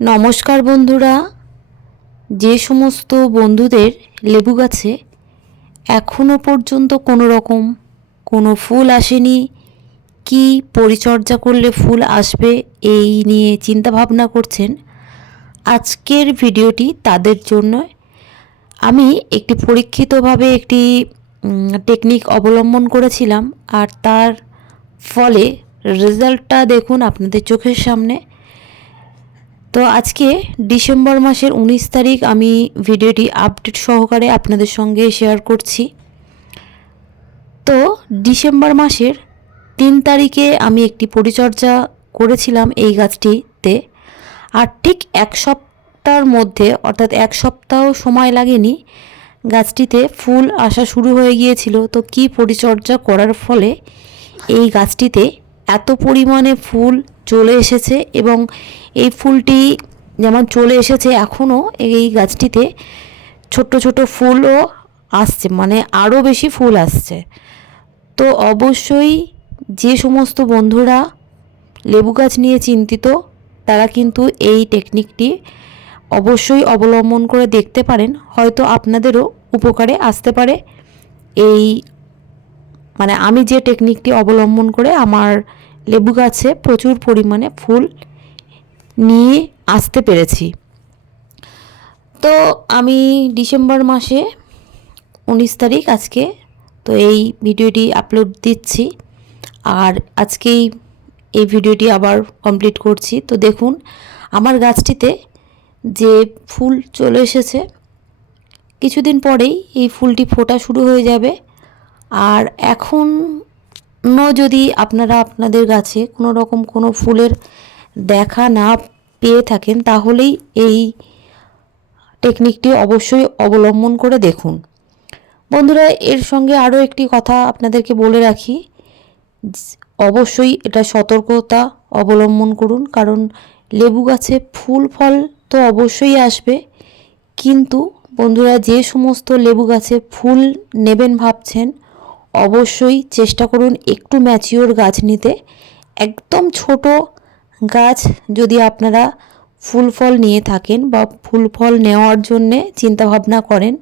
নমস্কার বন্ধুরা। যে সমস্ত বন্ধুদের লেবু গাছে এখনও পর্যন্ত কোনো রকম কোনো ফুল আসেনি, কি পরিচর্যা করলে ফুল আসবে এই নিয়ে চিন্তা ভাবনা করছেন আজকের ভিডিওটি তাদের জন্য। আমি একটি পরীক্ষিতভাবে একটি টেকনিক অবলম্বন করেছিলাম আর তার ফলে রেজাল্টটা দেখুন আপনাদের চোখের সামনে। তো আজকে ডিসেম্বর মাসের উনিশ তারিখ আমি ভিডিওটি আপডেট সহকারে আপনাদের সঙ্গে শেয়ার করছি। তো ডিসেম্বর মাসের তিন তারিখে আমি একটি পরিচর্যা করেছিলাম এই গাছটিতে আর ঠিক এক সপ্তাহের মধ্যে, অর্থাৎ এক সপ্তাহ সময় লাগেনি, গাছটিতে ফুল আসা শুরু হয়ে গিয়েছিল। তো কি পরিচর্যা করার ফলে এই গাছটিতে এত পরিমাণে ফুল চলে এসেছে এবং এই ফুলটি যেমন চলে এসেছে এখনও, এই গাছটিতে ছোট্ট ছোট ফুলও আসছে মানে আরও বেশি ফুল আসছে। তো অবশ্যই যে সমস্ত বন্ধুরা লেবু গাছ নিয়ে চিন্তিত, তারা কিন্তু এই টেকনিকটি অবশ্যই অবলম্বন করে দেখতে পারেন। হয়তো আপনাদেরও উপকারে আসতে পারে এই মানে আমি যে টেকনিকটি অবলম্বন করে আমার লেবু গাছে প্রচুর পরিমাণে ফুল নিয়ে আসতে পেরেছি। তো আমি ডিসেম্বর মাসে উনিশ তারিখ আজকে, তো এই ভিডিওটি আপলোড দিচ্ছি। আর আজকেই এই ভিডিওটি আবার কমপ্লিট করছি। তো দেখুন, আমার গাছটিতে যে ফুল চলে এসেছে, কিছুদিন পরেই এই ফুলটি ফোটা শুরু হয়ে যাবে। আর এখনও যদি আপনারা আপনাদের গাছে কোনো রকম কোনো ফুলের দেখা না পেয়ে থাকেন, তাহলেই এই টেকনিকটি অবশ্যই অবলম্বন করে দেখুন। বন্ধুরা, এর সঙ্গে আরও একটি কথা আপনাদেরকে বলে রাখি। অবশ্যই এটা সতর্কতা অবলম্বন করুন, কারণ লেবু গাছে ফুল, ফল তো অবশ্যই আসবে। কিন্তু বন্ধুরা, যে সমস্ত লেবু গাছে ফুল নেবেন ভাবছেন অবশ্যই চেষ্টা করুন একটু ম্যাচিওর গাছ নিতে। একদম ছোট গাছ যদি আপনারা ফুল ফল নিয়ে থাকেন বা ফুল ফল নেওয়ার জন্যে চিন্তাভাবনা করেন,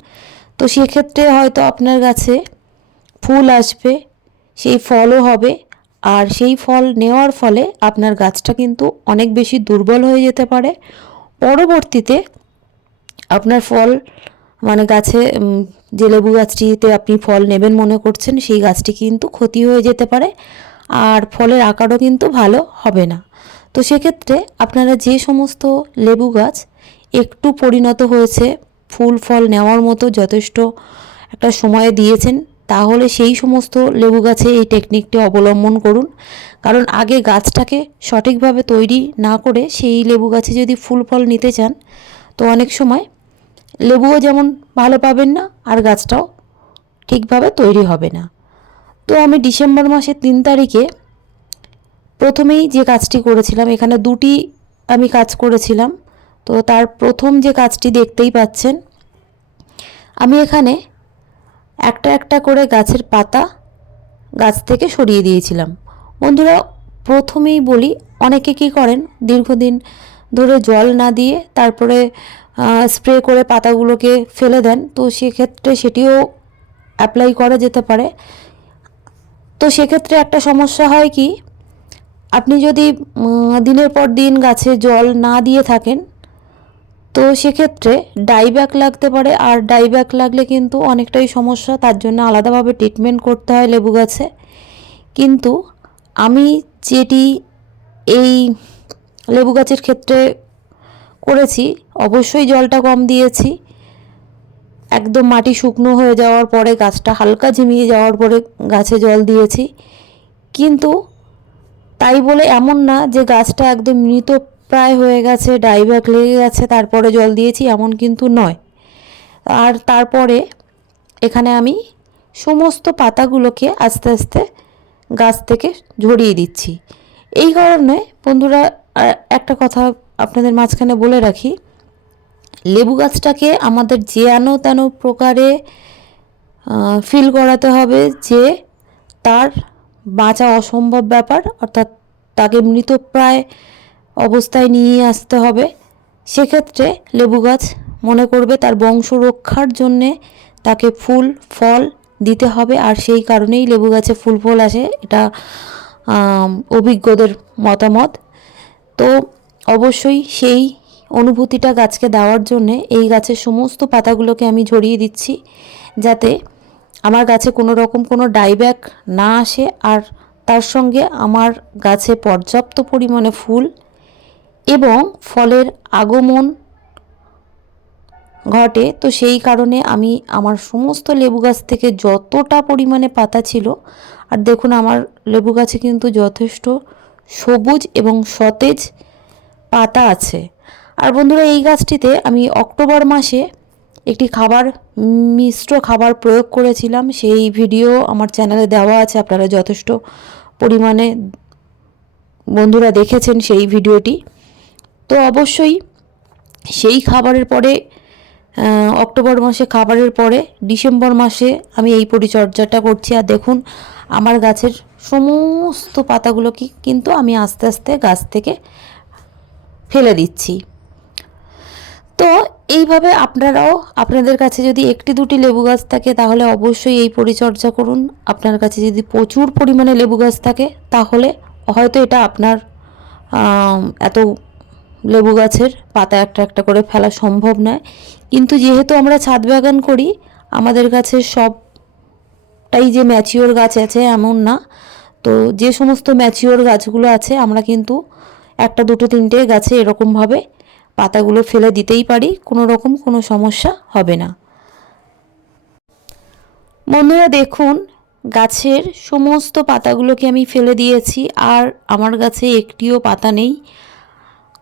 তো সেক্ষেত্রে হয়তো আপনার গাছে ফুল আসবে, সেই ফলও হবে। আর সেই ফল নেওয়ার ফলে আপনার গাছটা কিন্তু অনেক বেশি দুর্বল হয়ে যেতে পারে। পরবর্তীতে আপনার ফল মানে গাছে যে লেবু গাছটিতে আপনি ফল নেবেন মনে করছেন, সেই গাছটি কিন্তু ক্ষতি হয়ে যেতে পারে আর ফলের আকারও কিন্তু ভালো হবে না। তো সেক্ষেত্রে আপনারা যে সমস্ত লেবু গাছ একটু পরিণত হয়েছে, ফুল, ফল নেওয়ার মতো যথেষ্ট একটা সময় দিয়েছেন, তাহলে সেই সমস্ত লেবু গাছে এই টেকনিকটি অবলম্বন করুন। কারণ আগে গাছটাকে সঠিকভাবে তৈরি না করে সেই লেবু গাছে যদি ফুল, ফল নিতে চান, তো অনেক সময় লেবুও যেমন ভালো পাবেন না, আর গাছটাও ঠিকভাবে তৈরি হবে না। তো আমি ডিসেম্বর মাসের তিন তারিখে প্রথমেই যে কাজটি করেছিলাম, এখানে দুটি আমি কাজ করেছিলাম। তো তার প্রথম যে কাজটি দেখতেই পাচ্ছেন, আমি এখানে একটা একটা করে গাছের পাতা গাছ থেকে সরিয়ে দিয়েছিলাম। বন্ধুরা, প্রথমেই বলি, অনেকে কি করেন, দীর্ঘদিন ধরে জল না দিয়ে তারপরে স্প্রে করে পাতাগুলোকে ফেলে দেন। তো সেক্ষেত্রে সেটিও অ্যাপ্লাই করা যেতে পারে। তো সেক্ষেত্রে একটা সমস্যা হয় কি, আপনি যদি দিনের পর দিন গাছে জল না দিয়ে থাকেন, তো সেক্ষেত্রে ডাইব্যাক লাগতে পারে। আর ডাইব্যাক লাগলে কিন্তু অনেকটাই সমস্যা, তার জন্য আলাদাভাবে ট্রিটমেন্ট করতে হয় লেবু গাছে। কিন্তু আমি যেটি এই লেবু গাছের ক্ষেত্রে করেছি, অবশ্যই জলটা কম দিয়েছি। একদম মাটি শুকনো হয়ে যাওয়ার পরে গাছটা হালকা ঝিমিয়ে যাওয়ার পরে গাছে জল দিয়েছি। কিন্তু তাই বলে এমন না যে গাছটা একদম মৃত প্রায় হয়ে গেছে ডাইব্যাক লেগে গেছে, তারপরে জল দিয়েছি, এমন কিন্তু নয়। আর তারপরে এখানে আমি সমস্ত পাতাগুলোকে আস্তে আস্তে গাছ থেকে ঝরিয়ে দিচ্ছি। এই কারণে বন্ধুরা একটা কথা আপনাদের মাঝখানে বলে রাখি, লেবু গাছটাকে আমাদের যে আনো তেন প্রকারে ফিল করাতে হবে যে তার বাঁচা অসম্ভব ব্যাপার, অর্থাৎ তাকে মৃতপ্রায় অবস্থায় নিয়ে আসতে হবে। সেক্ষেত্রে লেবু গাছ মনে করবে তার বংশ রক্ষার জন্যে তাকে ফুল, ফল দিতে হবে, আর সেই কারণেই লেবু গাছে ফুল, ফল আসে। এটা অভিজ্ঞদের মতামত। তো অবশ্যই সেই অনুভূতিটা গাছকে দেওয়ার জন্যে এই গাছের সমস্ত পাতাগুলোকে আমি ঝরিয়ে দিচ্ছি যাতে আমার গাছে কোনো রকম কোনো ডাইব্যাক না আসে আর তার সঙ্গে আমার গাছে পর্যাপ্ত পরিমাণে ফুল এবং ফলের আগমন ঘটে। তো সেই কারণে আমি আমার সমস্ত লেবু গাছ থেকে যতটা পরিমাণে পাতা ছিল, আর দেখুন আমার লেবু গাছে কিন্তু যথেষ্ট সবুজ এবং সতেজ পাতা আছে। আর বন্ধুরা, এই গাছটিতে আমি অক্টোবর মাসে একটি খাবার, মিশ্র খাবার প্রয়োগ করেছিলাম। সেই ভিডিও আমার চ্যানেলে দেওয়া আছে, আপনারা যথেষ্ট পরিমাণে বন্ধুরা দেখেছেন সেই ভিডিওটি। তো অবশ্যই সেই খাবারের পরে অক্টোবর মাসে খাবারের পরে ডিসেম্বর মাসে আমি এই পরিচর্যাটা করছি। আর দেখুন, আমার গাছের সমস্ত পাতাগুলোকে কিন্তু আমি আস্তে আস্তে গাছ থেকে ফেলে দিচ্ছি। তো এইভাবে আপনারাও আপনাদের কাছে যদি একটি দুটি লেবু গাছ থাকে, তাহলে অবশ্যই এই পরিচর্যা করুন। আপনার কাছে যদি প্রচুর পরিমাণে লেবু গাছ থাকে, তাহলে হয়তো এটা আপনার এত লেবু গাছের পাতা একটা একটা করে ফেলা সম্ভব নয়। কিন্তু যেহেতু আমরা ছাদ বাগান করি, আমাদের কাছে সবটাই যে ম্যাচিওর গাছ আছে এমন না। তো যে সমস্ত ম্যাচিওর গাছগুলো আছে, আমরা কিন্তু একটা, দুটো, তিনটে গাছে এরকমভাবে পাতাগুলো ফেলে দিতেই পারি, কোনো রকম কোনো সমস্যা হবে না। বন্ধুরা দেখুন, গাছের সমস্ত পাতাগুলোকে আমি ফেলে দিয়েছি, আর আমার গাছে একটিও পাতা নেই।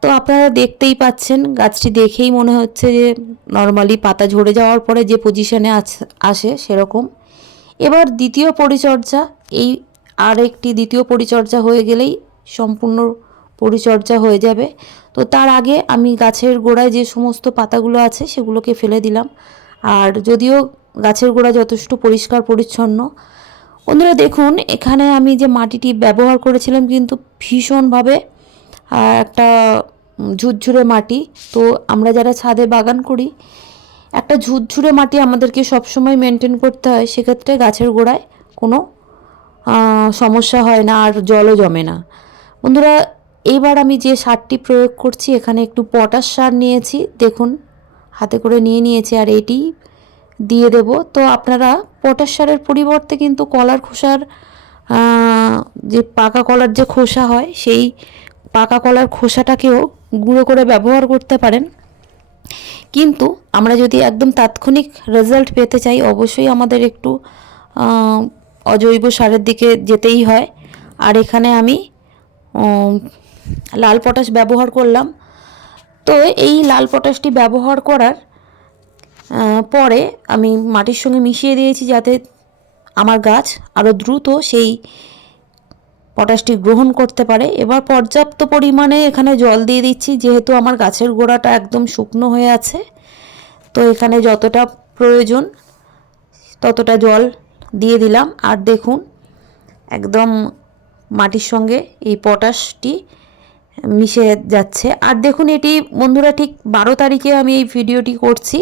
তো আপনারা দেখতেই পাচ্ছেন, গাছটি দেখেই মনে হচ্ছে যে নর্মালি পাতা ঝরে যাওয়ার পরে যে পজিশনে আসে সেরকম। এবার দ্বিতীয় পরিচর্যা, এই আর একটি দ্বিতীয় পরিচর্যা হয়ে গেলেই সম্পূর্ণ পরিচর্যা হয়ে যাবে। তো তার আগে আমি গাছের গোড়ায় যে সমস্ত পাতাগুলো আছে সেগুলোকে ফেলে দিলাম। আর যদিও গাছের গোড়া যথেষ্ট পরিষ্কার, পরিচ্ছন্ন, বন্ধুরা দেখুন, এখানে আমি যে মাটিটি ব্যবহার করেছিলাম কিন্তু ভীষণভাবে একটা ঝুরঝুরে মাটি। তো আমরা যারা ছাদে বাগান করি, একটা ঝুরঝুরে মাটি আমাদেরকে সবসময় মেনটেন করতে হয়। সেক্ষেত্রে গাছের গোড়ায় কোনো সমস্যা হয় না আর জলও জমে না। বন্ধুরা এইবার আমি যে সারটি প্রয়োগ করছি, এখানে একটু পটাশ সার নিয়েছি। দেখুন, হাতে করে নিয়ে নিয়েছি আর এটি দিয়ে দেব। তো আপনারা পটাশ সারের পরিবর্তে কিন্তু কলার খোসার যে পাকা কলার যে খোসা হয়, সেই পাকা কলার খোসাটাকেও গুঁড়ো করে ব্যবহার করতে পারেন। কিন্তু আমরা যদি একদম তাৎক্ষণিক রেজাল্ট পেতে চাই, অবশ্যই আমাদের একটু অজৈব সারের দিকে যেতেই হয়। আর এখানে আমি লাল পটাশ ব্যবহার করলাম। তো এই লাল পটাশটি ব্যবহার করার পরে আমি মাটির সঙ্গে মিশিয়ে দিয়েছি যাতে আমার গাছ আরও দ্রুত সেই পটাশটি গ্রহণ করতে পারে। এবার পর্যাপ্ত পরিমাণে এখানে জল দিয়ে দিচ্ছি, যেহেতু আমার গাছের গোড়াটা একদম শুকনো হয়ে আছে। তো এখানে যতটা প্রয়োজন ততটা জল দিয়ে দিলাম। আর দেখুন, একদম মাটির সঙ্গে এই পটাশটি মিশে যাচ্ছে। আর দেখুন, এটি বন্ধুরা ঠিক বারো তারিখে আমি এই ভিডিওটি করছি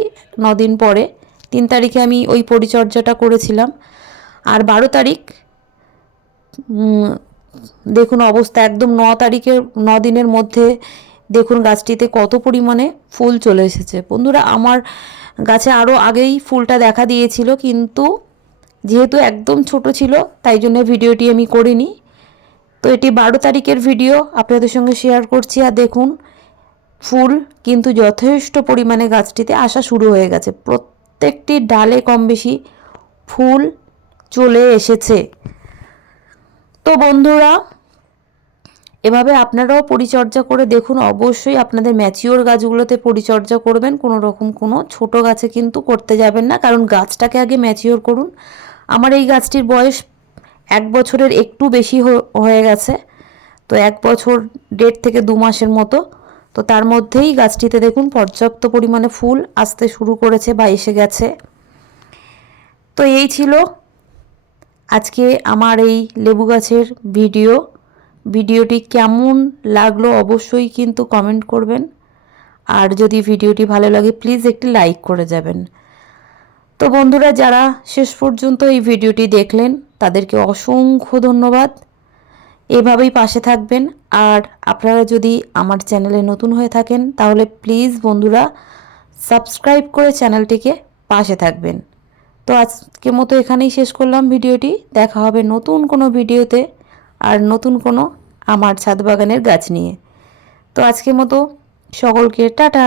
দিন পরে। তিন তারিখে আমি ওই পরিচর্যাটা করেছিলাম। আর বারো তারিখ দেখুন অবস্থা একদম ন তারিখের, ন দিনের মধ্যে দেখুন গাছটিতে কত পরিমাণে ফুল চলে এসেছে। বন্ধুরা, আমার গাছে আরও আগেই ফুলটা দেখা দিয়েছিল, কিন্তু যেহেতু একদম ছোট ছিল, তাই জন্য ভিডিওটি আমি করিনি। তো এটি বারো তারিখের ভিডিও আপনাদের সঙ্গে শেয়ার করছি আর দেখুন, ফুল কিন্তু যথেষ্ট পরিমাণে গাছটিতে আসা শুরু হয়ে গেছে। প্রত্যেকটি ডালে কম বেশি ফুল চলে এসেছে। তো বন্ধুরা, এভাবে আপনারাও পরিচর্যা করে দেখুন, অবশ্যই আপনাদের ম্যাচিওর গাছগুলোতে পরিচর্যা করবেন। কোনো রকম কোনো ছোট গাছে কিন্তু করতে যাবেন না, কারণ গাছটাকে আগে ম্যাচিওর করুন। আমার এই গাছটির বয়স এক বছরের একটু বেশি হয়ে গেছে। তো এক বছর দেড় থেকে দু মাসের মতো। তো তার মধ্যেই গাছটিতে দেখুন পর্যাপ্ত পরিমাণে ফুল আসতে শুরু করেছে বা এসে গেছে। তো এই ছিল আজকে আমার এই লেবু গাছের ভিডিও। ভিডিওটি কেমন লাগল অবশ্যই কিন্তু কমেন্ট করবেন। আর যদি ভিডিওটি ভালো লাগে, প্লিজ একটি লাইক করে যাবেন। তো বন্ধুরা, যারা শেষ পর্যন্ত এই ভিডিওটি দেখলেন, তাদেরকে অসংখ্য ধন্যবাদ। এভাবেই পাশে থাকবেন। আর আপনারা যদি আমার চ্যানেলে নতুন হয়ে থাকেন, তাহলে প্লিজ বন্ধুরা, সাবস্ক্রাইব করে চ্যানেলটিকে পাশে থাকবেন। তো আজকে মতো এখানেই শেষ করলাম ভিডিওটি। দেখা হবে নতুন কোনো ভিডিওতে আর নতুন কোনো আমার ছাদ বাগানের গাছ নিয়ে। তো আজকে মতো সকলকে টাটা।